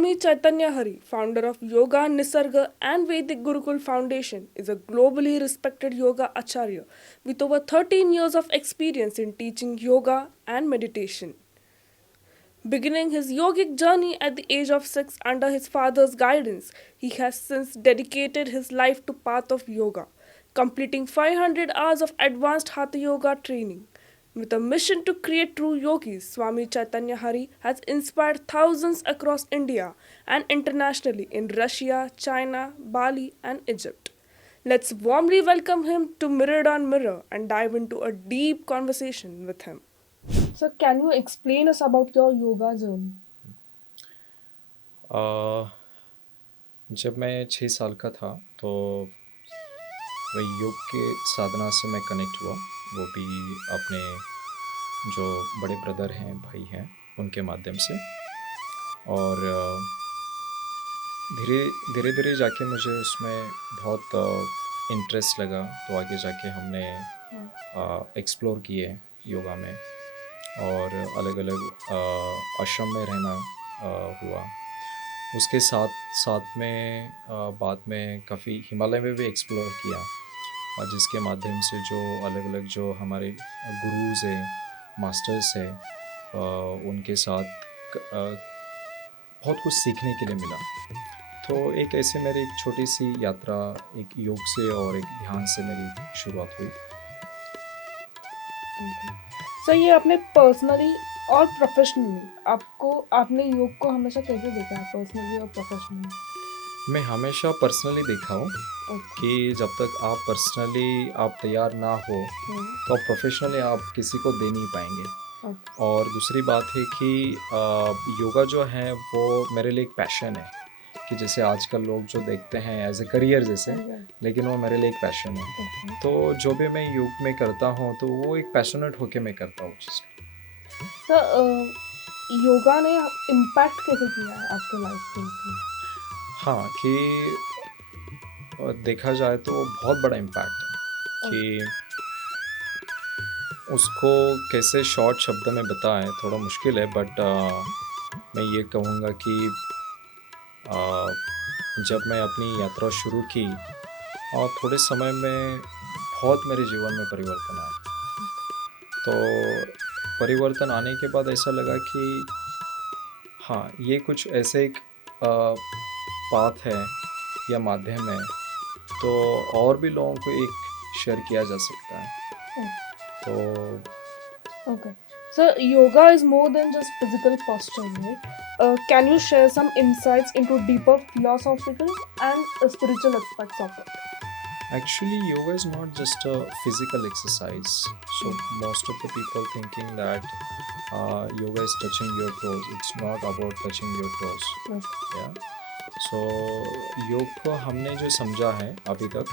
Swami Chaitanya Hari, founder of Yoga Nisarga and Vedic Gurukul Foundation, is a globally respected yoga acharya with over 13 years of experience in teaching yoga and meditation. Beginning his yogic journey at the age of 6 under his father's guidance, he has since dedicated his life to path of yoga, completing 500 hours of advanced Hatha Yoga training. With a mission to create true yogis, Swami Chaitanya Hari has inspired thousands across India and internationally in Russia, China, Bali, and Egypt. Let's warmly welcome him to Mirror on Mirror and dive into a deep conversation with him. So, can you explain us about your yoga journey? अ, जब मैं 6 साल का था तो वही योग के साधना से मैं कनेक्ट हुआ, वो भी अपने जो बड़े ब्रदर हैं, भाई हैं, उनके माध्यम से। और धीरे धीरे धीरे जाके मुझे उसमें बहुत इंटरेस्ट लगा, तो आगे जाके हमने एक्सप्लोर किए योगा में और अलग अलग आश्रम में रहना हुआ। उसके साथ साथ में बाद में काफ़ी हिमालय में भी एक्सप्लोर किया, और जिसके माध्यम से जो अलग अलग जो हमारे गुरुज़ हैं, मास्टर्स हैं, उनके साथ बहुत कुछ सीखने के लिए मिला। तो एक ऐसे मेरी एक छोटी सी यात्रा एक योग से और एक ध्यान से मेरी शुरुआत हुई। सर, ये आपने पर्सनली और प्रोफेशनली आपने योग को हमेशा कैसे देखा है, पर्सनली और प्रोफेशनली? मैं हमेशा पर्सनली देखा हूँ कि जब तक आप पर्सनली आप तैयार ना हो तो आप प्रोफेशनली आप किसी को दे नहीं पाएंगे। और दूसरी बात है कि योगा जो है वो मेरे लिए एक पैशन है, कि जैसे आजकल लोग जो देखते हैं एज ए करियर जैसे, लेकिन वो मेरे लिए एक पैशन है। तो जो भी मैं योग में करता हूँ तो वो एक पैशनेट होके मैं करता हूँ चीज़। सर, योगा ने इम्पैक्ट कैसे किया है आपके लाइफ के ऊपर? हाँ, कि देखा जाए तो बहुत बड़ा इम्पैक्ट है, कि उसको कैसे शॉर्ट शब्द में बताएं थोड़ा मुश्किल है, बट मैं ये कहूँगा कि जब मैं अपनी यात्रा शुरू की और थोड़े समय में बहुत मेरे जीवन में परिवर्तन आया। तो परिवर्तन आने के बाद ऐसा लगा कि हाँ, ये कुछ ऐसे एक पाथ है या माध्यम है, तो और भी लोगों को एक शेयर किया जा सकता है। तो Okay. So, yoga is more than just physical posture, right? Can you share some insights into deeper philosophical and spiritual aspects of it? actually yoga is not just a physical exercise. So most of the people thinking that yoga is touching your toes. It's not about touching your toes. Okay. Yeah. So योग को हमने जो समझा है अभी तक,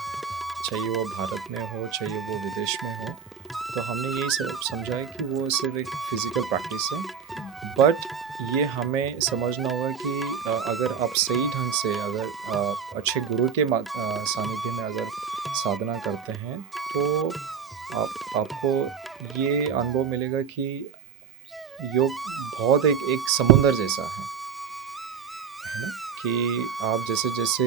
चाहे वो भारत में हो चाहे वो विदेश में हो, तो हमने यही समझा है कि वो सिर्फ एक फिज़िकल प्रैक्टिस है। बट ये हमें समझना होगा कि अगर आप सही ढंग से, अगर अच्छे गुरु के सानिध्य में अगर साधना करते हैं तो आपको ये अनुभव मिलेगा कि योग बहुत एक समुंदर जैसा है ना, कि आप जैसे जैसे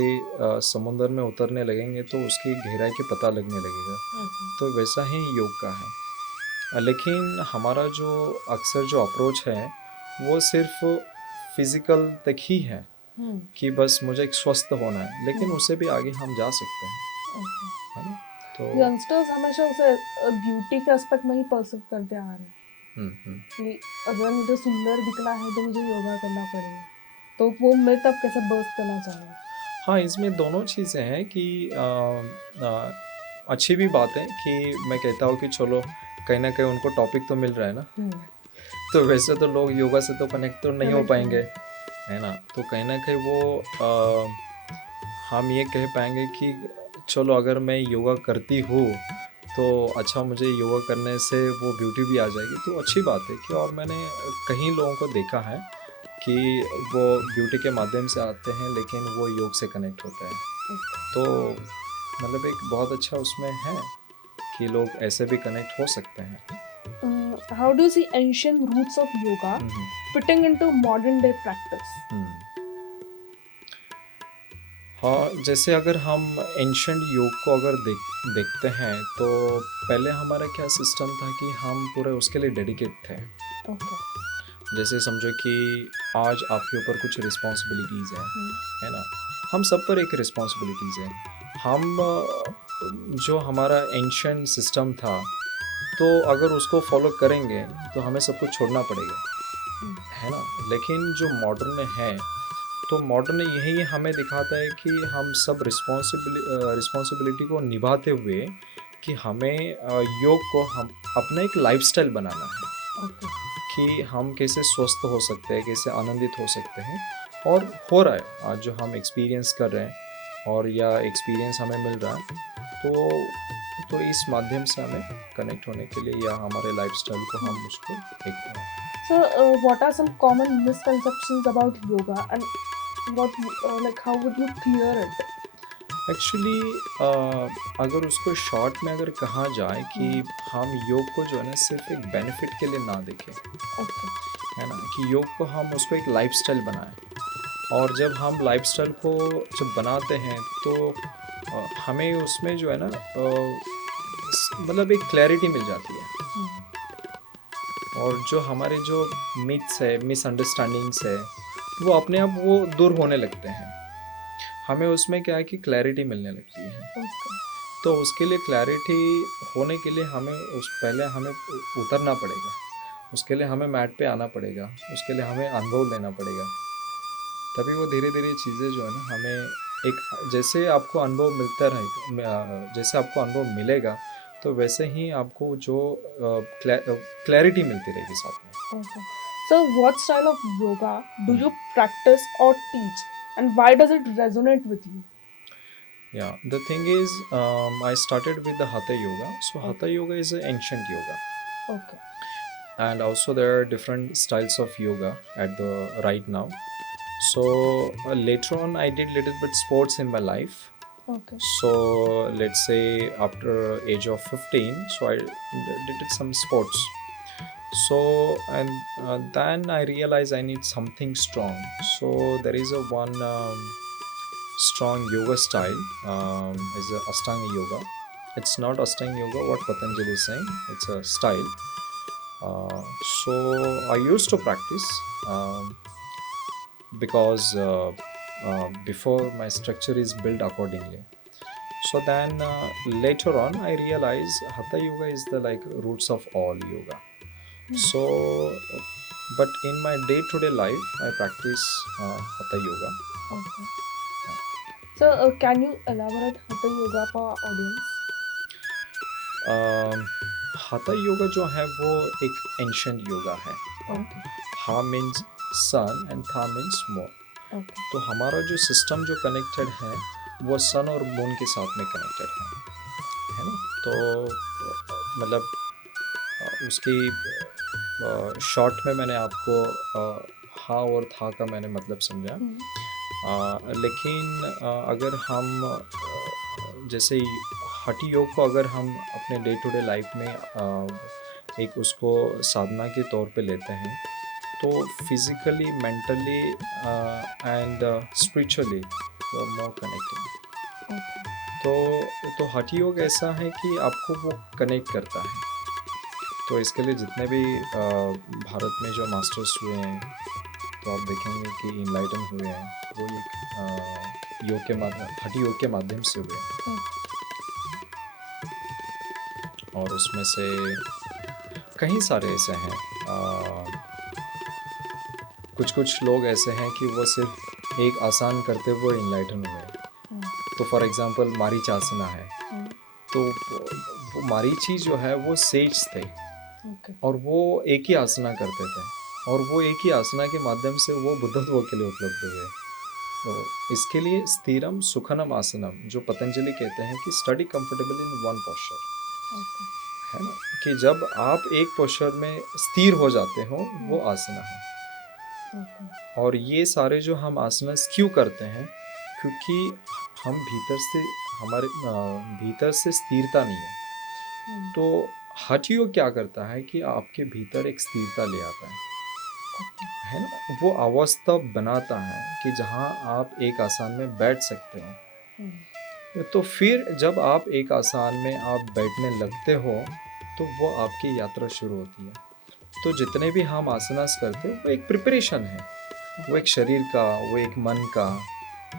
समुंदर में उतरने लगेंगे तो उसकी गहराई के पता लगने लगेगा। तो वैसा ही योग का है। लेकिन हमारा जो अक्सर जो अप्रोच है वो सिर्फ फिज़िकल तक ही है, कि बस मुझे एक स्वस्थ होना है, लेकिन उससे भी आगे हम जा सकते हैं, है ना। तो यंगस्टर्स हमेशा उसे ब्यूटी के एस्पेक्ट में ही परसीव करते आ रहे हैं कि अगर मुझे सुंदर दिखना है तो मुझे योगा करना पड़ेगा, तो वो मिथ अब कैसे बर्स्ट करना चाहिए? हाँ, इसमें दोनों चीज़ें हैं कि अच्छी भी बात है कि मैं कहता हूँ कि चलो कहीं ना कहीं उनको टॉपिक तो मिल रहा है ना। तो वैसे तो लोग योगा से तो कनेक्ट तो नहीं हो पाएंगे, है ना। तो कहीं ना कहीं वो हम ये कह पाएंगे कि चलो अगर मैं योगा करती हूँ तो अच्छा, मुझे योगा करने से वो ब्यूटी भी आ जाएगी, तो अच्छी बात है कि। और मैंने कहीं लोगों को देखा है कि वो ब्यूटी के माध्यम से आते हैं लेकिन वो योग से कनेक्ट होते हैं। तो मतलब एक बहुत अच्छा उसमें है कि लोग ऐसे भी कनेक्ट हो सकते हैं। How do you see ancient roots of yoga fitting into modern day practice? हाँ, जैसे अगर हम एंशंट योग को अगर देखते हैं तो पहले हमारा क्या सिस्टम था कि हम पूरे उसके लिए डेडिकेट थे। ओके। जैसे समझो कि आज आपके ऊपर कुछ रिस्पॉन्सिबिलिटीज़ है ना? हम सब पर एक रिस्पॉन्सिबिलिटीज़ है। हम जो हमारा एंशंट सिस्टम था, तो अगर उसको फॉलो करेंगे तो हमें सब कुछ छोड़ना पड़ेगा, है ना? लेकिन जो मॉडर्न है, तो मॉडर्न यही हमें दिखाता है कि हम सब रिस्पॉन्सिबिलिटी को निभाते हुए कि हमें योग को हम अपना एक लाइफस्टाइल बनाना है ओके। कि हम कैसे स्वस्थ हो सकते हैं, कैसे आनंदित हो सकते हैं। और हो रहा है आज जो हम एक्सपीरियंस कर रहे हैं और या एक्सपीरियंस हमें मिल रहा है, तो इस माध्यम से हमें कनेक्ट होने के लिए या हमारे लाइफस्टाइल को हम उसको एक So, what are some common misconceptions about yoga, and how would you clear it? Actually अगर उसको शॉर्ट में अगर कहा जाए कि हम योग को जो है ना सिर्फ एक बेनिफिट के लिए ना देखें, Okay. है ना? कि योग को हम उसको एक लाइफस्टाइल बनाएं। और जब हम लाइफस्टाइल को जब बनाते हैं तो हमें उसमें जो है ना मतलब एक क्लैरिटी मिल जाती है। और जो हमारे जो मिथ्स है, मिसअंडरस्टैंडिंग्स है, वो अपने आप वो दूर होने लगते हैं। हमें उसमें क्या है कि क्लैरिटी मिलने लगती है। Okay. तो उसके लिए क्लैरिटी होने के लिए हमें पहले हमें उतरना पड़ेगा, उसके लिए हमें मैट पे आना पड़ेगा, उसके लिए हमें अनुभव लेना पड़ेगा। तभी वो धीरे धीरे चीज़ें जो है ना हमें एक जैसे आपको अनुभव मिलता रहेगा, जैसे आपको अनुभव मिलेगा तो वैसे ही आपको जो क्लैरिटी मिलती रहेगी साथ में। Okay. So, what style of yoga do you practice or teach, and why does it resonate with you? Yeah, the thing is, I started with the Hatha Yoga. So Hatha Okay. Yoga is an ancient yoga, Okay. and also there are different styles of yoga at the right now. So later on, I did little bit sports in my life. Okay. So let's say after age of 15, so I did some sports. So and then I realized I need something strong. So there is a one strong yoga style, is a Ashtanga yoga. It's not Ashtanga yoga what Patanjali is saying, it's a style. So I used to practice because before my structure is built accordingly. So then later on I realized Hatha yoga is the like roots of all yoga. So but in my day-to-day life I practice Hatha yoga. Okay. So, can you elaborate Hatha yoga for our audience? हाथा योगा जो है वो एक ancient yoga है। Okay. हा means sun and था means moon. Okay. तो हमारा जो सिस्टम जो कनेक्टेड है वो सन और मून के साथ में कनेक्टेड है ना? तो मतलब उसकी शॉर्ट में मैंने आपको हा और था का मैंने मतलब समझा। लेकिन अगर हम जैसे हठ योग को अगर हम अपने डे टू डे लाइफ में एक उसको साधना के तौर पे लेते हैं तो physically, mentally and spiritually more connecting. तो हठ योग ऐसा है कि आपको वो कनेक्ट करता है। तो इसके लिए जितने भी भारत में जो मास्टर्स हुए हैं तो आप देखेंगे कि इनलाइटन हुए हैं वो एक योग के माध्यम हठ योग के माध्यम से हुए हैं। और उसमें से कई सारे ऐसे हैं, कुछ लोग ऐसे हैं कि वो सिर्फ एक आसन करते हुए इनलाइटन हुए हैं। तो फॉर एग्जांपल मारीच आसना है, तो वो मारीची जो है वो सेज थे। Okay. और वो एक ही आसना करते थे और वो एक ही आसना के माध्यम से वो बुद्धत्व के लिए उपलब्ध हुए। तो इसके लिए स्थिरम सुखनम आसनम जो पतंजलि कहते हैं कि study comfortable in one posture, Okay. है ना? कि जब आप एक पोस्चर में स्थिर हो जाते हो वो आसना है। Okay. और ये सारे जो हम आसना क्यों करते हैं, क्योंकि हम हमारे भीतर से स्थिरता नहीं है। तो हठ योग क्या करता है कि आपके भीतर एक स्थिरता ले आता है। है ना, वो अवस्था बनाता है कि जहाँ आप एक आसन में बैठ सकते हो। तो फिर जब आप एक आसन में आप बैठने लगते हो तो वो आपकी यात्रा शुरू होती है। तो जितने भी हम आसनास करते हैं वो एक प्रिपरेशन है, वो एक शरीर का, वो एक मन का।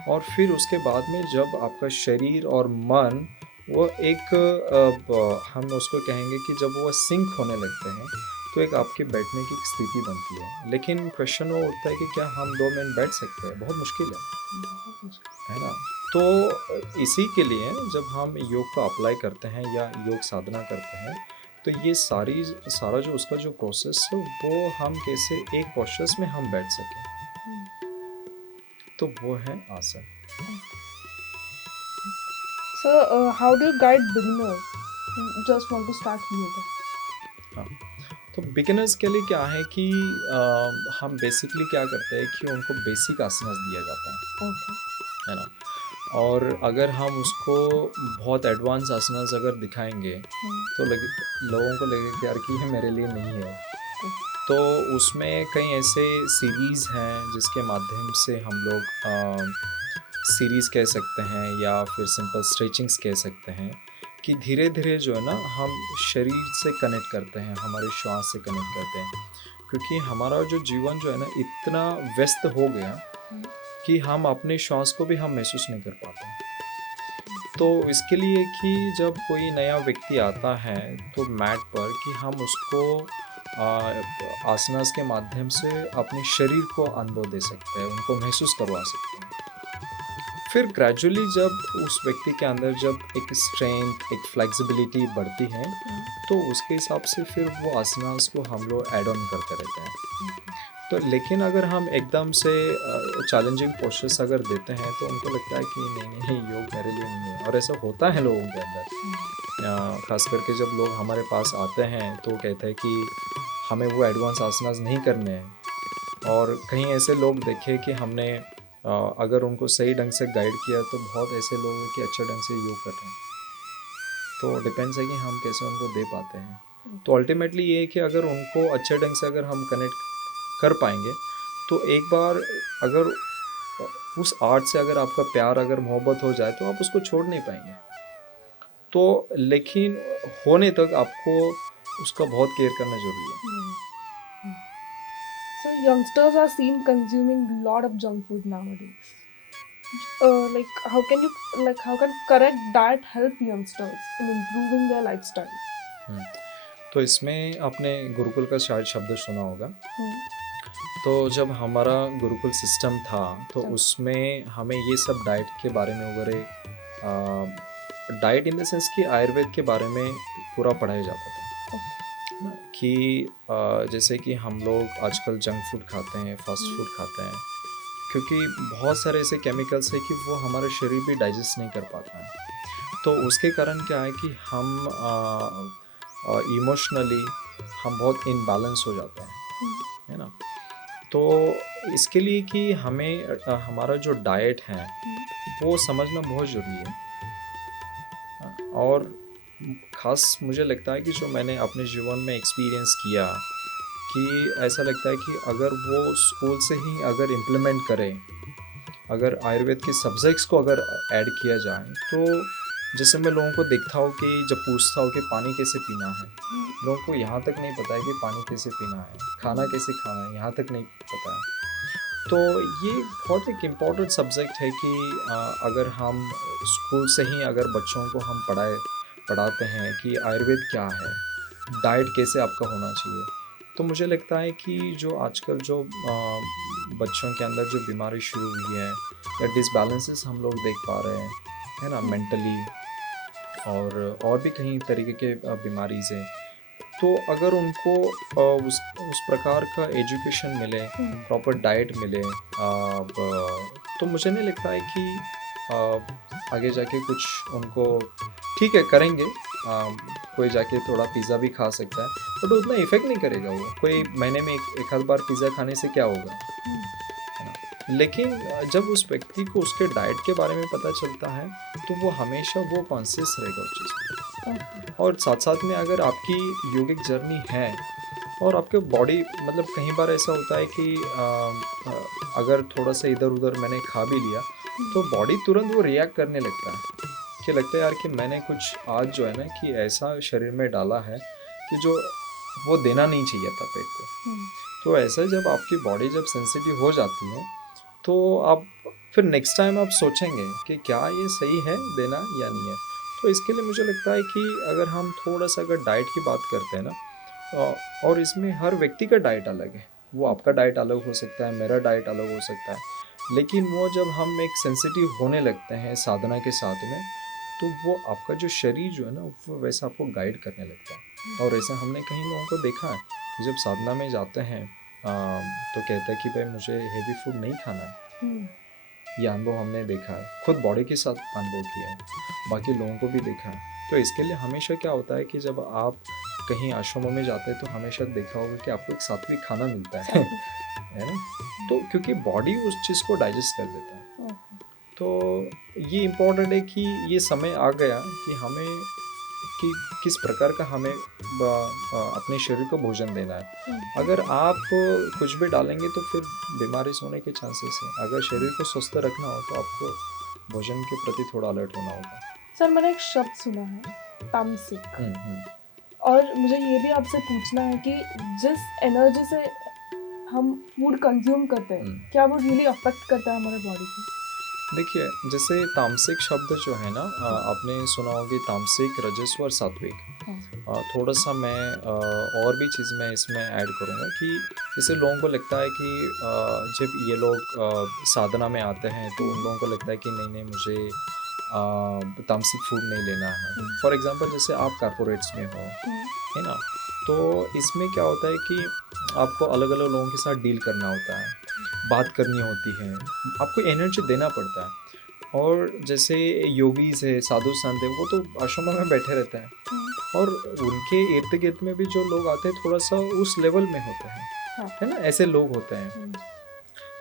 और फिर उसके बाद में जब आपका शरीर और मन वो एक हम उसको कहेंगे कि जब वो सिंक होने लगते हैं तो एक आपके बैठने की एक स्थिति बनती है। लेकिन क्वेश्चन वो उठता है कि क्या हम 2 मिनट बैठ सकते हैं? बहुत मुश्किल है ना। तो इसी के लिए जब हम योग को अप्लाई करते हैं या योग साधना करते हैं तो ये सारा जो उसका जो प्रोसेस है वो हम कैसे एक पोस्चर्स में हम बैठ सकें, तो वो है आसन। So, how do you guide beginners who just want to start yoga? हाँ, तो बिगिनर्स के लिए क्या है कि हम बेसिकली क्या करते हैं कि उनको बेसिक आसनास दिया जाता Okay. है ना। और अगर हम उसको बहुत एडवांस आसनास अगर दिखाएंगे तो लोगों को लगेगा कि यार कि ये मेरे लिए नहीं है। तो उसमें कई ऐसे सीरीज़ हैं जिसके माध्यम से हम लोग सीरीज़ कह सकते हैं या फिर सिंपल स्ट्रेचिंग्स कह सकते हैं कि धीरे धीरे जो है ना हम शरीर से कनेक्ट करते हैं, हमारे श्वास से कनेक्ट करते हैं। क्योंकि हमारा जो जीवन जो है ना इतना व्यस्त हो गया कि हम अपने श्वास को भी हम महसूस नहीं कर पाते। तो इसके लिए कि जब कोई नया व्यक्ति आता है तो मैट पर कि हम उसको आसनास के माध्यम से अपने शरीर को अनुभव दे सकते हैं, उनको महसूस करवा सकते हैं। फिर ग्रेजुअली जब उस व्यक्ति के अंदर जब एक स्ट्रेंथ, एक फ्लेक्सिबिलिटी बढ़ती है तो उसके हिसाब से फिर वो आसनास को हम लोग ऐड ऑन करते रहते हैं। तो लेकिन अगर हम एकदम से चैलेंजिंग पोस्चर्स अगर देते हैं तो उनको लगता है कि नहीं नहीं योग मेरे लिए नहीं है। और ऐसा होता है लोगों के अंदर, ख़ास करके जब लोग हमारे पास आते हैं तो कहते हैं कि हमें वो एडवांस आसनास नहीं करने हैं। और कहीं ऐसे लोग देखे कि हमने अगर उनको सही ढंग से गाइड किया तो बहुत ऐसे लोग हैं कि अच्छे ढंग से योग कर रहे हैं। तो डिपेंड्स है कि हम कैसे उनको दे पाते हैं। तो अल्टीमेटली ये है कि अगर उनको अच्छे ढंग से अगर हम कनेक्ट कर पाएंगे तो एक बार अगर उस आर्ट से अगर आपका प्यार अगर मोहब्बत हो जाए तो आप उसको छोड़ नहीं पाएंगे। तो लेकिन होने तक आपको उसका बहुत केयर करना जरूरी है। So, youngsters are seen consuming a lot of junk food nowadays. How can correct diet help youngsters in improving their lifestyle? तो इसमें आपने गुरुकुल का शायद शब्द सुना होगा। तो जब हमारा गुरुकुल सिस्टम था तो उसमें हमें ये सब डाइट के बारे में वगैरह, डाइट इन द सेंस कि आयुर्वेद के बारे में पूरा पढ़ाया जाता था कि जैसे कि हम लोग आजकल जंक फूड खाते हैं, फास्ट फूड खाते हैं, क्योंकि बहुत सारे ऐसे केमिकल्स है कि वो हमारा शरीर भी डाइजेस्ट नहीं कर पाता है। तो उसके कारण क्या है कि हम इमोशनली हम बहुत इनबैलेंस हो जाते हैं, है ना। तो इसके लिए कि हमें हमारा जो डाइट है वो समझना बहुत ज़रूरी है। और ख़ास मुझे लगता है कि जो मैंने अपने जीवन में एक्सपीरियंस किया कि ऐसा लगता है कि अगर वो स्कूल से ही अगर इम्प्लीमेंट करें, अगर आयुर्वेद के सब्जेक्ट्स को अगर ऐड किया जाए तो जैसे मैं लोगों को देखता हूँ कि जब पूछता हूँ कि पानी कैसे पीना है, लोगों को यहाँ तक नहीं पता है कि पानी कैसे पीना है, खाना कैसे खाना है, यहाँ तक नहीं पता है। तो ये बहुत एक इम्पॉर्टेंट सब्जेक्ट है कि अगर हम स्कूल से ही अगर बच्चों को हम पढ़ाते हैं कि आयुर्वेद क्या है, डाइट कैसे आपका होना चाहिए, तो मुझे लगता है कि जो आजकल जो बच्चों के अंदर जो बीमारी शुरू हुई है या डिसबैलेंसेस हम लोग देख पा रहे हैं, है ना, मेंटली और भी कई तरीके के बीमारीज़ हैं। तो अगर उनको उस प्रकार का एजुकेशन मिले, प्रॉपर डाइट मिले, तो मुझे नहीं लगता है कि आगे जाके कुछ उनको ठीक है करेंगे। कोई जाके थोड़ा पिज़्ज़ा भी खा सकता है बट उतना इफ़ेक्ट नहीं करेगा वो। कोई महीने में एक आध बार पिज़्ज़ा खाने से क्या होगा, है ना। लेकिन जब उस व्यक्ति को उसके डाइट के बारे में पता चलता है तो वो हमेशा वो कॉन्शियस रहेगा उस चीज़ में। और साथ साथ में अगर आपकी योगिक जर्नी है और आपके बॉडी मतलब कई बार ऐसा होता है कि अगर थोड़ा सा इधर उधर मैंने खा भी लिया तो बॉडी तुरंत वो रिएक्ट करने लगता है कि लगता है यार कि मैंने कुछ आज जो है ना कि ऐसा शरीर में डाला है कि जो वो देना नहीं चाहिए था पेट को। तो ऐसा जब आपकी बॉडी जब सेंसिटिव हो जाती है तो आप फिर नेक्स्ट टाइम आप सोचेंगे कि क्या ये सही है देना या नहीं है। तो इसके लिए मुझे लगता है कि अगर हम थोड़ा सा अगर डाइट की बात करते हैं ना और इसमें हर व्यक्ति का डाइट अलग है। वो आपका डाइट अलग हो सकता है, मेरा डाइट अलग हो सकता है, लेकिन वो जब हम एक सेंसिटिव होने लगते हैं साधना के साथ में तो वो आपका जो शरीर जो है ना वो वैसा आपको गाइड करने लगता है। और ऐसा हमने कई लोगों को देखा है कि जब साधना में जाते हैं तो कहते हैं कि भाई मुझे हेवी फूड नहीं खाना है। ये अनुभव हमने देखा है, खुद बॉडी के साथ अनुभव किया है, बाकी लोगों को भी देखा है। तो इसके लिए हमेशा क्या होता है कि जब आप कहीं आश्रमों में जाते हैं तो हमेशा देखा होगा कि आपको एक सात्विक खाना मिलता है है ना। तो क्योंकि बॉडी उस चीज़ को डाइजेस्ट कर लेता है। तो ये इम्पोर्टेंट है कि ये समय आ गया कि हमें कि किस प्रकार का हमें अपने शरीर को भोजन देना है। अगर आप कुछ भी डालेंगे तो फिर बीमारी होने के चांसेस हैं। अगर शरीर को स्वस्थ रखना हो तो आपको भोजन के प्रति थोड़ा अलर्ट होना होगा। सर मैंने एक शब्द सुना है तामसिक, और मुझे ये भी आपसे पूछना है कि जिस एनर्जी से हम फूड कंज्यूम करते हैं क्या वो रियली अफेक्ट करता है हमारे बॉडी को? देखिए जैसे तामसिक शब्द जो है ना आपने सुना होगी तामसिक, रजस और सात्विक। थोड़ा सा मैं और भी चीज़ मैं इसमें ऐड करूँगा कि जैसे लोगों को लगता है कि जब ये लोग साधना में आते हैं तो उन लोगों को लगता है कि नहीं नहीं मुझे तामसिक फूड नहीं लेना है। फॉर एग्जांपल जैसे आप कॉर्पोरेट्स में हो है ना, तो इसमें क्या होता है कि आपको अलग अलग लोगों के साथ डील करना होता है, बात करनी होती है, आपको एनर्जी देना पड़ता है। और जैसे योगीज है, साधु संत है, वो तो आश्रमों में बैठे रहते हैं और उनके इर्द गिर्द में भी जो लोग आते हैं थोड़ा सा उस लेवल में होते हैं है ना, ऐसे लोग होते हैं।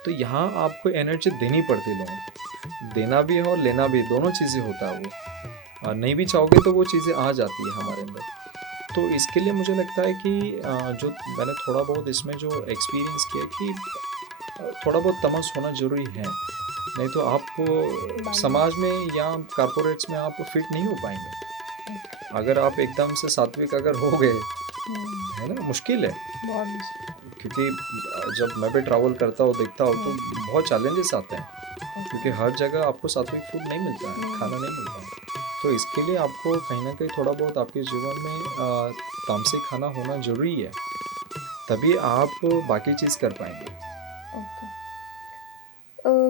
तो यहाँ आपको एनर्जी देनी पड़ती है लोगों को, देना भी है और लेना भी, दोनों चीज़ें होता है। वो नहीं भी चाहोगे तो वो चीज़ें आ जाती है हमारे अंदर। तो इसके लिए मुझे लगता है कि जो मैंने थोड़ा बहुत इसमें जो एक्सपीरियंस किया कि थोड़ा बहुत तमस होना ज़रूरी है, नहीं तो आप समाज में या कॉर्पोरेट्स में आप फिट नहीं हो पाएंगे। अगर आप एकदम से सात्विक अगर हो गए है ना, मुश्किल है क्योंकि जब मैं भी ट्रैवल करता हूँ देखता हूँ तो बहुत चैलेंजेस आते हैं क्योंकि हर जगह आपको सात्विक फूड नहीं मिलता है, खाना नहीं मिलता है। तो इसके लिए आपको कहीं ना कहीं थोड़ा बहुत आपके जीवन में तामसिक खाना होना ज़रूरी है, तभी आप बाकी चीज़ कर पाएंगे।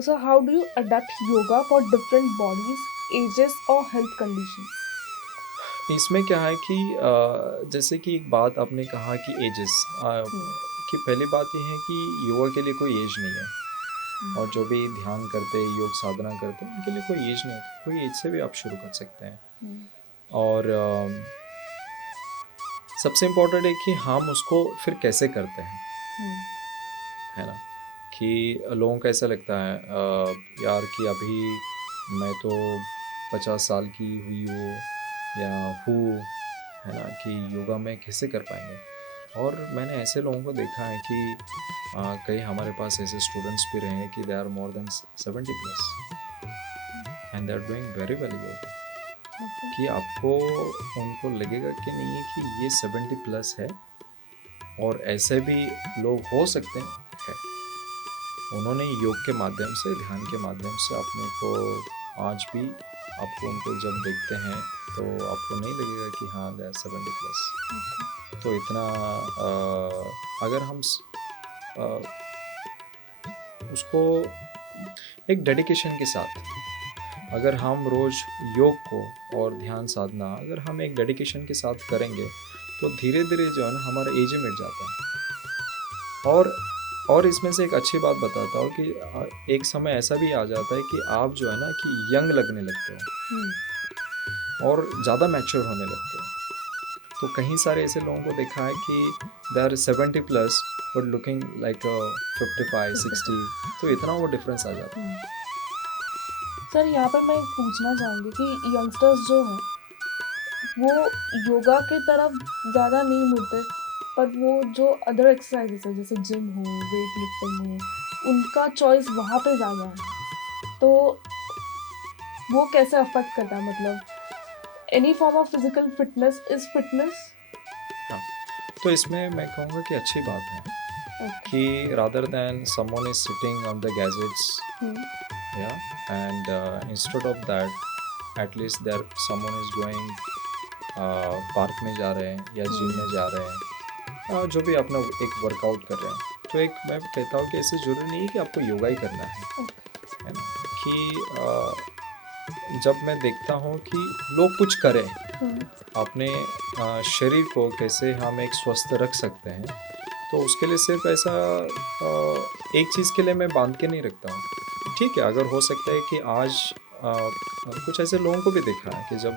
So how do you adapt yoga for different bodies, ages or health conditions? इसमें क्या है कि जैसे कि एक बात आपने कहा कि एजेस की पहली बात यह है कि योगा के लिए कोई एज नहीं है और जो भी ध्यान करते हैं, योग साधना करते हैं, उनके लिए कोई एज नहीं होती, कोई एज से भी आप शुरू कर सकते हैं। और सबसे इम्पोर्टेंट है कि हम उसको फिर कैसे करते हैं है ना, कि लोगों को ऐसा लगता है यार कि अभी मैं तो 50 साल की हुई हूँ या हूँ है ना, कि योगा में कैसे कर पाएंगे। और मैंने ऐसे लोगों को देखा है कि कई हमारे पास ऐसे स्टूडेंट्स भी रहे हैं कि they are more than 70+ and they are doing very well yoga, कि आपको उनको लगेगा कि नहीं है कि ये 70+ है और ऐसे भी लोग हो सकते हैं। उन्होंने योग के माध्यम से, ध्यान के माध्यम से अपने को आज भी आपको उनको जब देखते हैं तो आपको नहीं लगेगा कि हाँ दे आर 70+। तो इतना अगर हम उसको एक डेडिकेशन के साथ अगर हम रोज़ योग को और ध्यान साधना अगर हम एक डेडिकेशन के साथ करेंगे तो धीरे धीरे जो है ना हमारा एज मिट जाता है। और इसमें से एक अच्छी बात बताता हूँ कि एक समय ऐसा भी आ जाता है कि आप जो है ना कि यंग लगने लगते हो और ज़्यादा मैच्योर होने लगते हो। तो कहीं सारे ऐसे लोगों को देखा है कि they are 70+ but looking like 55-60, तो इतना वो डिफरेंस आ जाता है। सर यहाँ पर मैं पूछना चाहूँगी कि यंगस्टर्स जो हैं वो योगा के तरफ ज़्यादा नहीं मुड़ते, पर वो जो अदर एक्सरसाइजेस है जैसे जिम हो, वेट लिफ्टिंग हो, उनका चॉइस वहाँ पे ज़्यादा है, तो वो कैसे अफेक्ट करता है? मतलब any form of physical fitness is fitness. हाँ, तो इसमें मैं कहूँगा कि अच्छी बात है ओके। कि rather than someone is sitting on the gadgets, and instead of that at least there someone is going park में जा रहे हैं या जिम में जा रहे हैं, जो भी अपना एक वर्कआउट कर रहे हैं, तो एक मैं कहता हूँ कि ऐसे ज़रूरी नहीं है कि आपको योगा ही करना है ना, कि जब मैं देखता हूँ कि लोग कुछ करें अपने शरीर को कैसे हम एक स्वस्थ रख सकते हैं, तो उसके लिए सिर्फ ऐसा एक चीज़ के लिए मैं बांध के नहीं रखता हूँ। ठीक है, अगर हो सकता है कि आज कुछ ऐसे लोगों को भी देखा है कि जब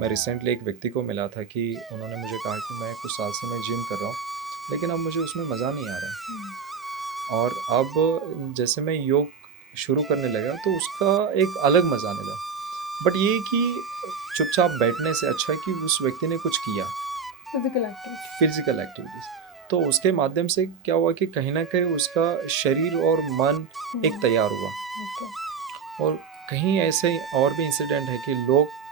मैं रिसेंटली एक व्यक्ति को मिला था कि उन्होंने मुझे कहा कि मैं कुछ साल से मैं जिम कर रहा हूँ, लेकिन अब मुझे उसमें मज़ा नहीं आ रहा है, और अब जैसे मैं योग शुरू करने लगा तो उसका एक अलग मज़ा आने लगा। बट ये कि चुपचाप बैठने से अच्छा है कि उस व्यक्ति ने कुछ किया, फिजिकल एक्टिविटीज़, तो उसके माध्यम से क्या हुआ कि कहीं ना कहीं उसका शरीर और मन एक तैयार हुआ। और कहीं ऐसे और भी इंसिडेंट है कि लोग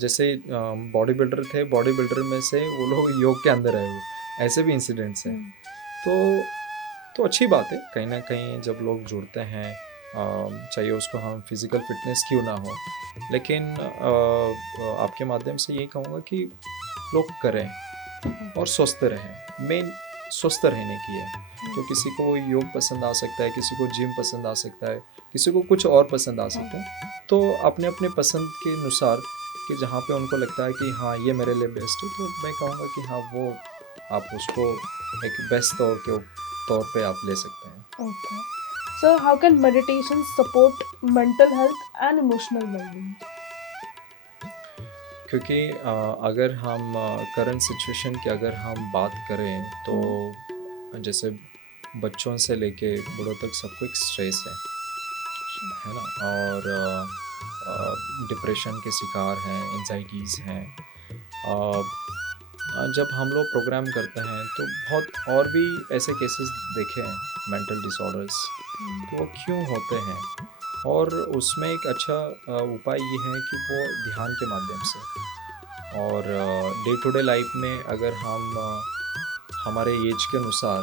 जैसे बॉडी बिल्डर थे, बॉडी बिल्डर में से वो लोग योग के अंदर आए हुए, ऐसे भी इंसिडेंट्स हैं। तो अच्छी बात है कहीं ना कहीं जब लोग जुड़ते हैं, चाहिए उसको हम फिज़िकल फिटनेस क्यों ना हो, लेकिन आपके माध्यम से ये कहूँगा कि लोग करें और स्वस्थ रहें। मेन स्वस्थ रहने की है, तो किसी को योग पसंद आ सकता है, किसी को जिम पसंद आ सकता है, किसी को कुछ और पसंद आ सकता है, तो अपने अपने पसंद के अनुसार कि जहाँ पे उनको लगता है कि हाँ ये मेरे लिए बेस्ट है, तो मैं कहूँगा कि हाँ वो आप उसको एक बेस्ट तौर पे आप ले सकते हैं। Okay. So, how can meditation support mental health and emotional well-being? क्योंकि अगर हम करंट सिचुएशन की अगर हम बात करें तो जैसे बच्चों से लेके बड़ों तक सबको एक स्ट्रेस है ना, और डिप्रेशन के शिकार हैं, एंजाइटीज़ हैं। जब हम लोग प्रोग्राम करते हैं तो बहुत और भी ऐसे केसेस देखे हैं मेंटल डिसऑर्डर्स, तो वो क्यों होते हैं, और उसमें एक अच्छा उपाय ये है कि वो ध्यान के माध्यम से, और डे टू डे लाइफ में अगर हम हमारे एज के अनुसार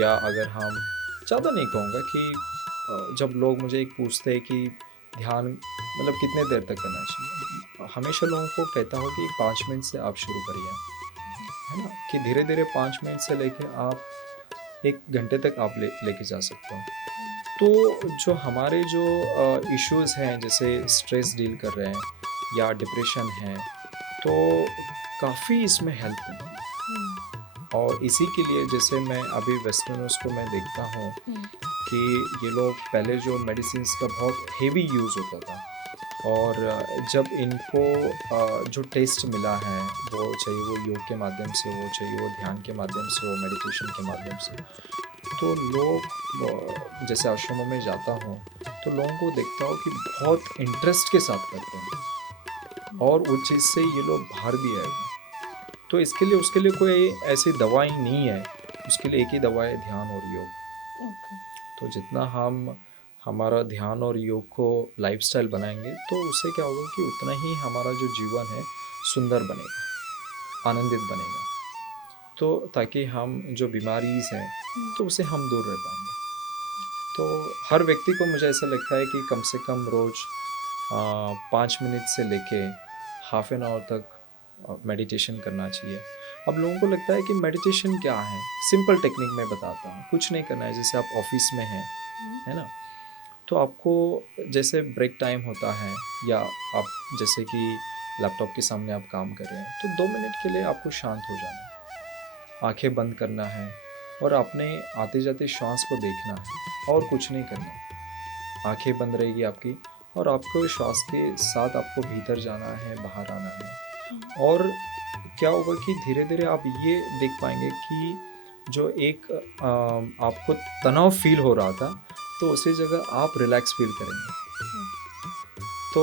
या अगर हम ज़्यादा नहीं कहूँगा कि जब लोग मुझे एक पूछते हैं कि ध्यान मतलब कितने देर तक करना चाहिए, हमेशा लोगों को कहता हूँ कि 5 मिनट से आप शुरू करिए, है ना, कि धीरे धीरे 5 मिनट से लेके आप 1 घंटे तक आप लेके जा सकते हो। तो जो हमारे जो इश्यूज़ हैं जैसे स्ट्रेस डील कर रहे हैं या डिप्रेशन है, तो काफ़ी इसमें हेल्प है। और इसी के लिए जैसे मैं अभी वेस्टर्नर्स को मैं देखता हूँ कि ये लोग पहले जो मेडिसिन्स का बहुत हेवी यूज़ होता था, और जब इनको जो टेस्ट मिला है, वो चाहिए वो योग के माध्यम से हो, चाहिए वो ध्यान के माध्यम से हो, मेडिटेशन के माध्यम से, तो लोग जैसे आश्रमों में जाता हूँ तो लोगों को देखता हूँ कि बहुत इंटरेस्ट के साथ करते हैं, और उस चीज़ से ये लोग बाहर भी आए हैं। तो इसके लिए उसके लिए कोई ऐसी दवाई नहीं है, उसके लिए एक ही दवा है, ध्यान और योग। तो जितना हम हमारा ध्यान और योग को लाइफस्टाइल बनाएंगे तो उससे क्या होगा कि उतना ही हमारा जो जीवन है सुंदर बनेगा, आनंदित बनेगा, तो ताकि हम जो बीमारीज़ हैं तो उससे हम दूर रह पाएंगे। तो हर व्यक्ति को मुझे ऐसा लगता है कि कम से कम रोज़ 5 मिनट से लेके हाफ एन आवर तक मेडिटेशन करना चाहिए। अब लोगों को लगता है कि मेडिटेशन क्या है, सिंपल टेक्निक मैं बताता हूँ, कुछ नहीं करना है। जैसे आप ऑफिस में हैं, है ना, तो आपको जैसे ब्रेक टाइम होता है, या आप जैसे कि लैपटॉप के सामने आप काम कर रहे हैं, तो 2 मिनट के लिए आपको शांत हो जाना है, आंखें बंद करना है, और अपने आते जाते श्वास को देखना है, और कुछ नहीं करना। आंखें बंद रहेगी आपकी, और आपको श्वास के साथ आपको भीतर जाना है, बाहर आना है। और क्या होगा कि धीरे धीरे आप ये देख पाएंगे कि जो एक आपको तनाव फील हो रहा था, तो उसी जगह आप रिलैक्स फील करेंगे। तो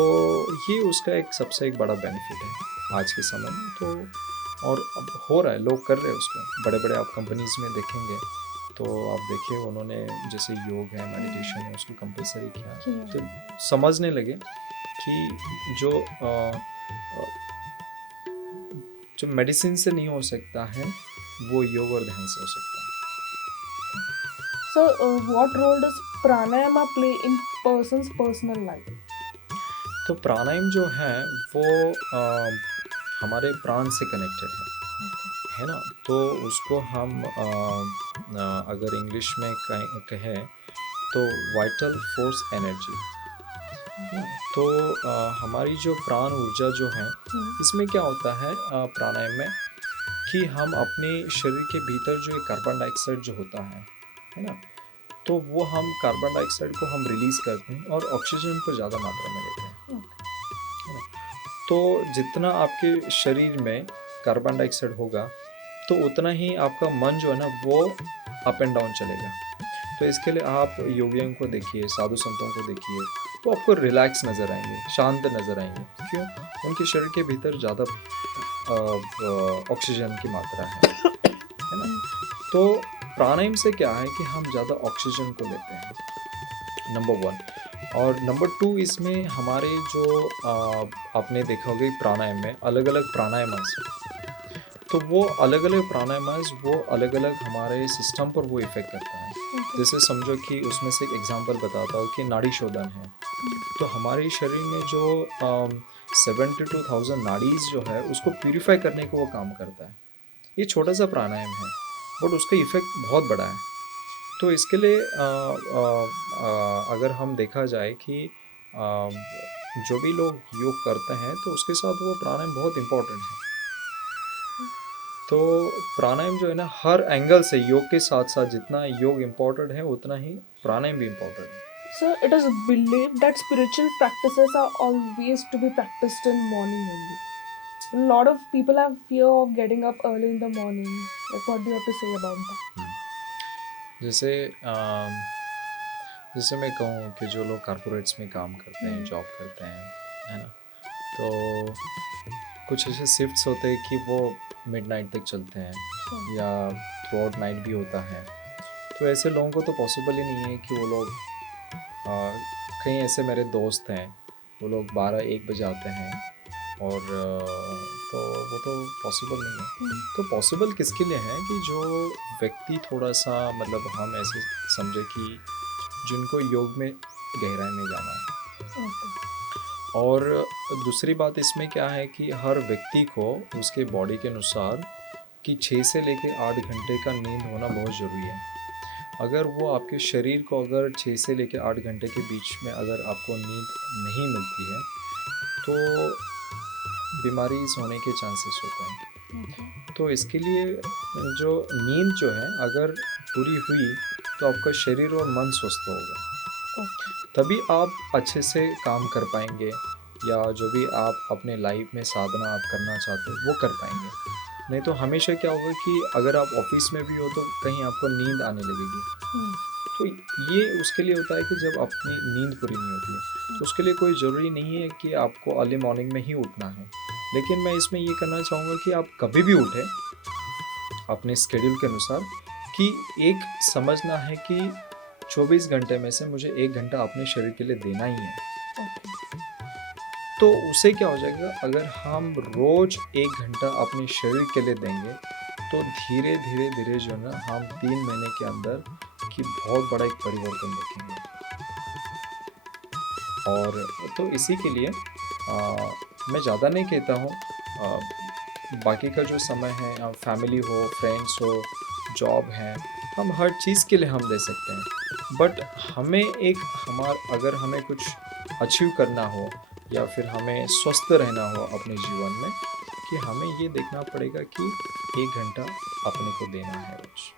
ये उसका एक सबसे एक बड़ा बेनिफिट है आज के समय में। तो और अब हो रहा है, लोग कर रहे हैं उसको, बड़े बड़े आप कंपनीज में देखेंगे तो आप देखिए उन्होंने जैसे योग है, मेडिटेशन है, उसको कंपलसरी किया, तो समझने लगे कि जो मेडिसिन से नहीं हो सकता है वो योग और ध्यान से हो सकता है। So, what role does pranayama play in person's personal life? तो प्राणायाम जो है वो हमारे प्राण से कनेक्टेड है ना। तो उसको हम अगर इंग्लिश में कहें तो वाइटल फोर्स एनर्जी। तो हमारी जो प्राण ऊर्जा जो है, इसमें क्या होता है प्राणायाम में कि हम अपने शरीर के भीतर जो कार्बन डाइऑक्साइड जो होता है ना, तो वो हम कार्बन डाइऑक्साइड को हम रिलीज करते हैं और ऑक्सीजन को ज़्यादा मात्रा में लेते हैं, है ना। तो जितना आपके शरीर में कार्बन डाइऑक्साइड होगा तो उतना ही आपका मन जो है ना वो अप एंड डाउन चलेगा। तो इसके लिए आप योगियों को देखिए, साधु संतों को देखिए, वो आपको रिलैक्स नज़र आएंगे, शांत नज़र आएंगे। क्यों? उनके शरीर के भीतर ज़्यादा ऑक्सीजन की मात्रा है ना। तो प्राणायाम से क्या है कि हम ज़्यादा ऑक्सीजन को लेते हैं, नंबर 1। और नंबर 2, इसमें हमारे जो आपने देखा होगा प्राणायाम में अलग अलग प्राणायामास, तो वो अलग अलग प्राणायामास वो अलग अलग हमारे सिस्टम पर वो इफेक्ट करता है। जैसे समझो कि उसमें से एक एग्जांपल बताता हूँ कि नाड़ी शोधन है। तो हमारे शरीर में जो 72,000 नाड़ीज जो है उसको प्यूरिफाई करने को वो काम करता है। ये छोटा सा प्राणायाम है बट उसका इफेक्ट बहुत बड़ा है। तो इसके लिए अगर हम देखा जाए कि जो भी लोग योग करते हैं तो उसके साथ वो प्राणायाम बहुत इम्पोर्टेंट है। तो प्राणायाम जो है ना हर एंगल से योग के साथ साथ जितना योग इम्पोर्टेंट है उतना ही प्राणायाम भी इम्पोर्टेंट है। So, it is believed that spiritual practices are always to be practiced in morning only. A lot of people have fear of getting up early in the morning. Like, what do you have to say about that? जैसे जैसे मैं कहूँ कि जो लोग corporates में काम करते हैं, जॉब करते हैं, है ना, तो कुछ ऐसे शिफ्ट्स होते हैं कि वो मिडनाइट तक चलते हैं या थ्रू आउट नाइट भी होता है। तो ऐसे लोगों को तो पॉसिबल ही नहीं है कि वो लोग कई ऐसे मेरे दोस्त हैं वो लोग 12-1 बजे आते हैं और तो वो तो पॉसिबल नहीं है। तो पॉसिबल किसके लिए है कि जो व्यक्ति थोड़ा सा मतलब हम ऐसे समझे कि जिनको योग में गहराई में जाना है। और दूसरी बात इसमें क्या है कि हर व्यक्ति को उसके बॉडी के अनुसार कि 6 से लेकर 8 घंटे का नींद होना बहुत ज़रूरी है। अगर वो आपके शरीर को अगर 6 से लेकर 8 घंटे के बीच में अगर आपको नींद नहीं मिलती है तो बीमारी होने के चांसेस होते हैं। तो इसके लिए जो नींद जो है अगर पूरी हुई तो आपका शरीर और मन स्वस्थ होगा, तभी आप अच्छे से काम कर पाएंगे या जो भी आप अपने लाइफ में साधना आप करना चाहते हो वो कर पाएंगे। नहीं तो हमेशा क्या होगा कि अगर आप ऑफिस में भी हो तो कहीं आपको नींद आने लगेगी। तो ये उसके लिए होता है कि जब अपनी नींद पूरी नहीं होती है तो उसके लिए कोई ज़रूरी नहीं है कि आपको अर्ली मॉर्निंग में ही उठना है। लेकिन मैं इसमें ये करना चाहूँगा कि आप कभी भी उठें अपने स्केड्यूल के अनुसार, कि एक समझना है कि 24 घंटे में से मुझे 1 घंटा अपने शरीर के लिए देना ही है। तो उससे क्या हो जाएगा, अगर हम रोज 1 घंटा अपने शरीर के लिए देंगे तो धीरे धीरे धीरे जो ना हम 3 महीने के अंदर की बहुत बड़ा एक परिवर्तन देखेंगे। और तो इसी के लिए मैं ज़्यादा नहीं कहता हूँ, बाकी का जो समय है फैमिली हो, फ्रेंड्स हो, जॉब है, हम हर चीज़ के लिए हम दे सकते हैं। बट हमें एक अगर हमें कुछ अचीव करना हो या फिर हमें स्वस्थ रहना हो अपने जीवन में, कि हमें ये देखना पड़ेगा कि 1 घंटा अपने को देना है रोज।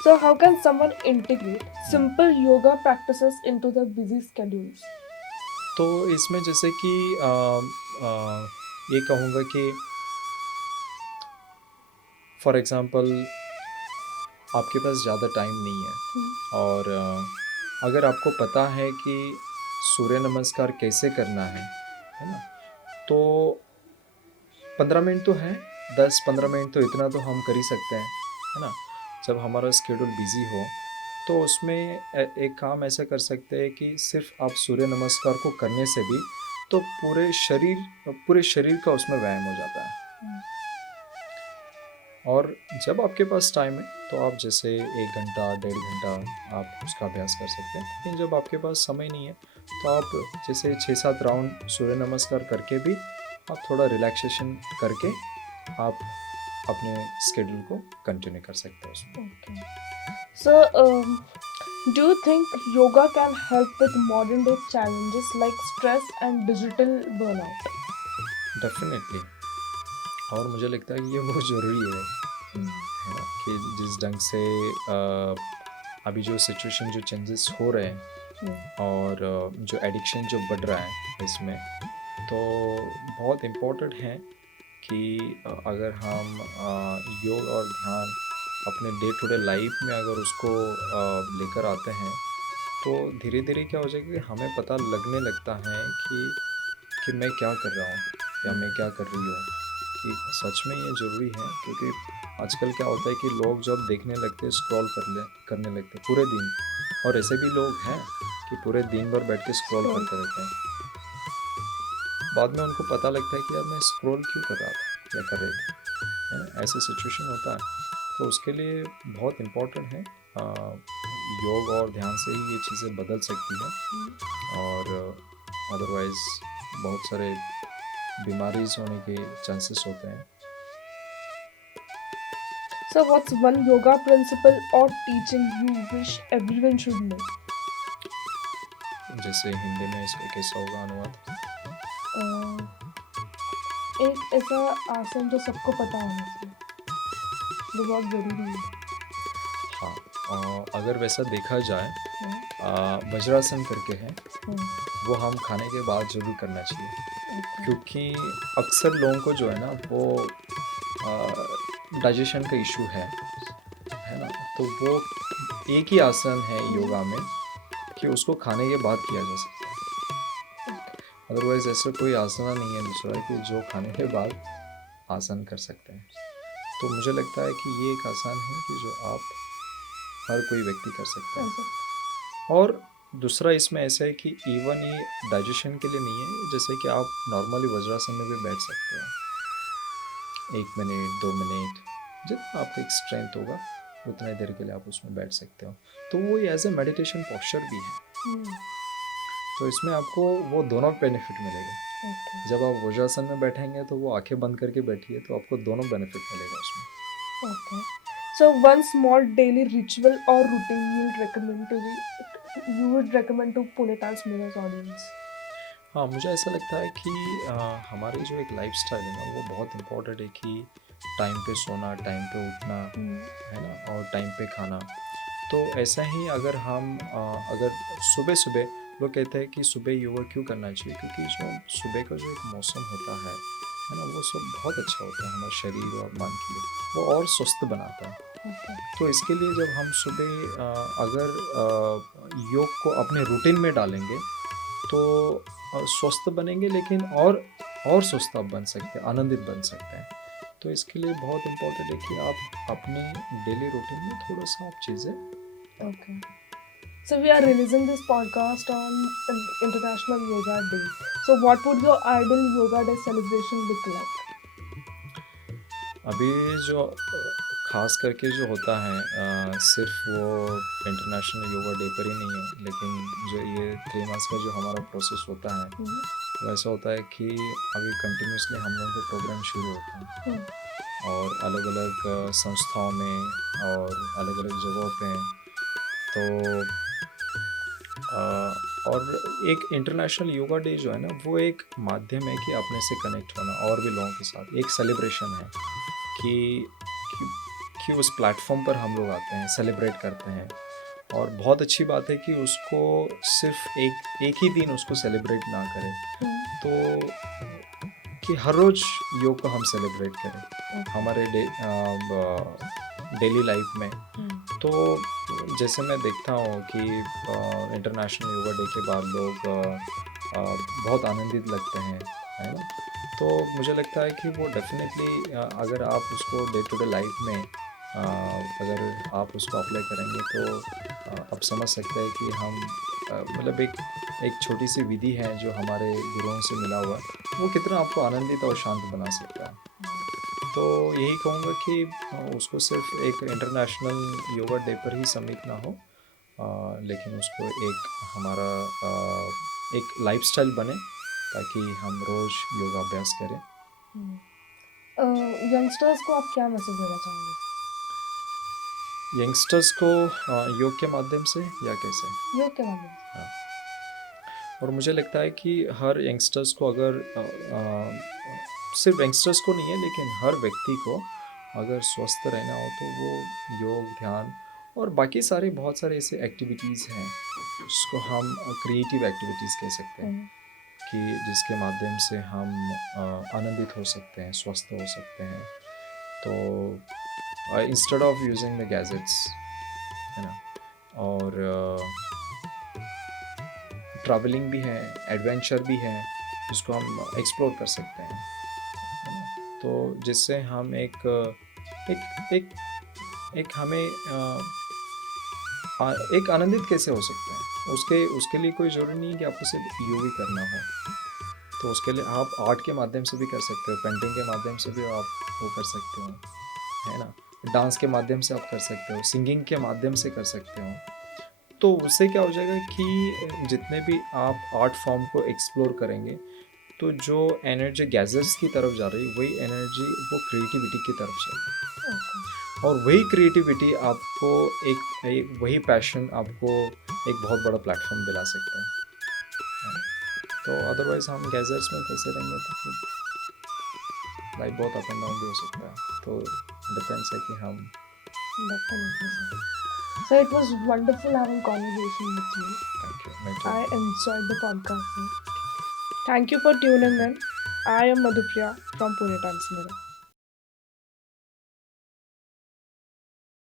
So, how can someone integrate simple yoga practices into their busy schedules? तो इसमें जैसे कि ये कहूँगा कि फॉर एग्ज़ाम्पल आपके पास ज़्यादा टाइम नहीं है और अगर आपको पता है कि सूर्य नमस्कार कैसे करना है ना, तो 15 मिनट तो है 10-15 मिनट तो इतना तो हम कर ही सकते हैं, है ना? जब हमारा शेड्यूल बिज़ी हो, तो उसमें एक काम ऐसा कर सकते हैं कि सिर्फ़ आप सूर्य नमस्कार को करने से भी तो पूरे शरीर का उसमें व्यायाम हो जाता है। हम्म, और जब आपके पास टाइम है, तो आप जैसे 1 घंटा, 1.5 घंटा आप उसका अभ्यास कर सकते हैं। लेकिन जब आपके पास समय नहीं है, तो आप जैसे 6-7 राउंड सूर्य नमस्कार करके भी आप थोड़ा रिलैक्सेशन करके आप अपने शेड्यूल को कंटिन्यू कर सकते हैं उसमें। okay. So, do you think yoga can help with modern day challenges like stress and digital burnout? Definitely. और मुझे लगता है कि ये बहुत ज़रूरी Hmm. है ना? कि जिस ढंग से अभी जो सिचुएशन जो चेंजेस हो रहे हैं Hmm. और जो एडिक्शन जो बढ़ रहा है इसमें, तो बहुत इम्पोर्टेंट है कि अगर हम योग और ध्यान अपने डे टू डे लाइफ में अगर उसको लेकर आते हैं, तो धीरे धीरे क्या हो जाएगा कि हमें पता लगने लगता है कि मैं क्या कर रहा हूँ या मैं क्या कर रही हूँ, कि सच में ये ज़रूरी है। क्योंकि आजकल क्या होता है कि लोग जब देखने लगते हैं स्क्रॉल करने लगते हैं पूरे दिन, और ऐसे भी लोग हैं कि पूरे दिन भर बैठ के स्क्रॉल Scroll. करते रहते हैं। बाद में उनको पता लगता है कि यार मैं स्क्रॉल क्यों कर रहा था या कर रही थी, है ना? ऐसे सिचुएशन होता है। तो उसके लिए बहुत इम्पोर्टेंट है, योग और ध्यान से ही ये चीज़ें बदल सकती हैं। और अदरवाइज़ बहुत सारे बीमारीज होने के चांसेस होते हैं। So, what's one yoga principle or teaching you wish everyone should know? जैसे हिंदी में इसका कैसा होगा अनुवाद? Uh, एक ऐसा आसन जो सबको पता होना चाहिए, जो बहुत जरूरी है। हाँ, अगर वैसा देखा जाए, Hmm. वज्रासन करके है, Hmm. वो हम खाने के बाद ज़रूर करना चाहिए। Okay. क्योंकि अक्सर लोगों को जो है ना वो डाइजेशन का इशू है ना? तो वो एक ही आसन है योगा में कि उसको खाने के बाद किया जा सकता है। अदरवाइज़ ऐसा कोई आसन नहीं है दूसरा कि जो खाने के बाद आसन कर सकते हैं। तो मुझे लगता है कि ये एक आसान है कि जो आप हर कोई व्यक्ति कर सकता है। ऐसा। और दूसरा इसमें ऐसा है कि इवन ये डाइजेशन के लिए नहीं है, जैसे कि आप नॉर्मली वज्रासन में भी बैठ सकते हो, 1 मिनट 2 मिनट जितना आपका एक स्ट्रेंथ होगा उतने देर के लिए आप उसमें बैठ सकते हो। तो वो एज ए मेडिटेशन पोस्चर भी है। Hmm. तो इसमें आपको वो दोनों बेनिफिट मिलेगा। Okay. जब आप वज्रासन में बैठेंगे तो वो आंखें बंद करके बैठिए, तो आपको दोनों बेनिफिट मिलेगा उसमें। Okay. So, one small daily ritual or routine you would recommend to Punita's Mirrors audience. हाँ, मुझे ऐसा लगता है कि हमारी जो एक लाइफस्टाइल है ना वो बहुत इम्पोर्टेंट है कि टाइम पे सोना, टाइम पे उठना, Hmm. है ना? और टाइम पे खाना। तो ऐसा ही अगर हम अगर सुबह-सुबह लोग कहते हैं कि सुबह योगा क्यों करना चाहिए? क्योंकि जो सुबह का जो एक मौसम होता है ना? वो सब बहुत अच्छा होता है हमारे शरीर और मन के लिए। वो और स्वस्थ बनाता है। Okay. तो इसके लिए जब हम सुबह अगर योग को अपने रूटीन में डालेंगे, तो स्वस्थ बनेंगे, लेकिन और स्वस्थ आप बन सकते हैं, आनंदित बन सकते हैं। तो इसके लिए बहुत इम्पोर्टेंट है कि आप अपने डेली रूटीन में थोड़ा-सा आप चीज़ें Okay. So we are releasing this podcast on International Yoga Day. So what would your ideal Yoga Day celebration look like? अभी जो ख़ास करके जो होता है, सिर्फ़ वो इंटरनेशनल योगा डे पर ही नहीं है, लेकिन जो ये 3 मंथ्स का जो हमारा प्रोसेस होता है, Hmm. वैसा होता है कि अभी कंटिन्यूअसली हम लोगों के प्रोग्राम शुरू होते हैं। Hmm. और अलग-अलग संस्थाओं में और अलग-अलग जगहों पे। तो और एक इंटरनेशनल योगा डे जो है ना वो एक माध्यम है कि अपने से कनेक्ट होना और भी लोगों के साथ, एक सेलिब्रेशन है कि कि, कि उस प्लेटफॉर्म पर हम लोग आते हैं, सेलिब्रेट करते हैं। और बहुत अच्छी बात है कि उसको सिर्फ एक ही दिन उसको सेलिब्रेट ना करें, Hmm. तो कि हर रोज़ योग को हम सेलिब्रेट करें हमारे डेली लाइफ में। Hmm. तो जैसे मैं देखता हूँ कि इंटरनेशनल योगा डे के बाद लोग बहुत आनंदित लगते हैं, है ना? तो मुझे लगता है कि वो डेफ़िनेटली अगर आप उसको डे टू डे लाइफ़ में अगर आप उसको अप्लाई करेंगे तो आप समझ सकते हैं कि हम मतलब एक छोटी-सी विधि है जो हमारे गुरुओं से मिला हुआ है, वो कितना आपको आनंदित और शांत बना सकता है। तो यही कहूँगा कि उसको सिर्फ़ एक इंटरनेशनल योगा डे पर ही सीमित ना हो, लेकिन उसको एक हमारा एक लाइफ़स्टाइल बने ताकि हम रोज़ योगा अभ्यास करें। यंगस्टर्स को आप क्या मैसेज देना चाहोगे? यंगस्टर्स को योग के माध्यम से या कैसे? योग के माध्यम से। हाँ। और मुझे लगता है कि हर यंगस्टर्स को अगर सिर्फ यंगस्टर्स को नहीं है लेकिन हर व्यक्ति को अगर स्वस्थ रहना हो तो वो योग, ध्यान और बाकी सारे बहुत सारे ऐसे एक्टिविटीज़ हैं जिसको हम क्रिएटिव एक्टिविटीज़ कह सकते हैं हम्म, कि जिसके माध्यम से हम आनंदित हो सकते हैं, स्वस्थ हो सकते हैं। तो instead of using the gadgets, है ना? और ट्रैवलिंग भी है, एडवेंचर भी है, जिसको हम एक्सप्लोर कर सकते हैं, है ना? तो जिससे हम एक एक एक हमें एक आनंदित कैसे हो सकते हैं? उसके उसके लिए कोई ज़रूरी नहीं है कि आपको सिर्फ योग ही करना हो। तो उसके लिए आप आर्ट के माध्यम से भी कर सकते हो, पेंटिंग के माध्यम से भी आप वो कर सकते हो, है ना? डांस के माध्यम से आप कर सकते हो, सिंगिंग के माध्यम से कर सकते हो। तो उससे क्या हो जाएगा कि जितने भी आप आर्ट फॉर्म को एक्सप्लोर करेंगे, तो जो एनर्जी गैजेट्स की तरफ जा रही है, वही एनर्जी वो क्रिएटिविटी की तरफ जाएगी और वही क्रिएटिविटी आपको एक वही पैशन आपको एक बहुत बड़ा प्लेटफॉर्म दिला सकता है ना? तो अदरवाइज़ हम गैजेट्स में फँसे रहेंगे तो फिर लाइफ बहुत अप एंड डाउन भी हो सकता है। तो डिपेंड्स है कि हम Definitely, sir. So it was wonderful having conversation with you. Thank you, मैं I तो enjoyed the podcast, sir. Thank you for tuning in. I am Madhupriya from Pune Times Mirror.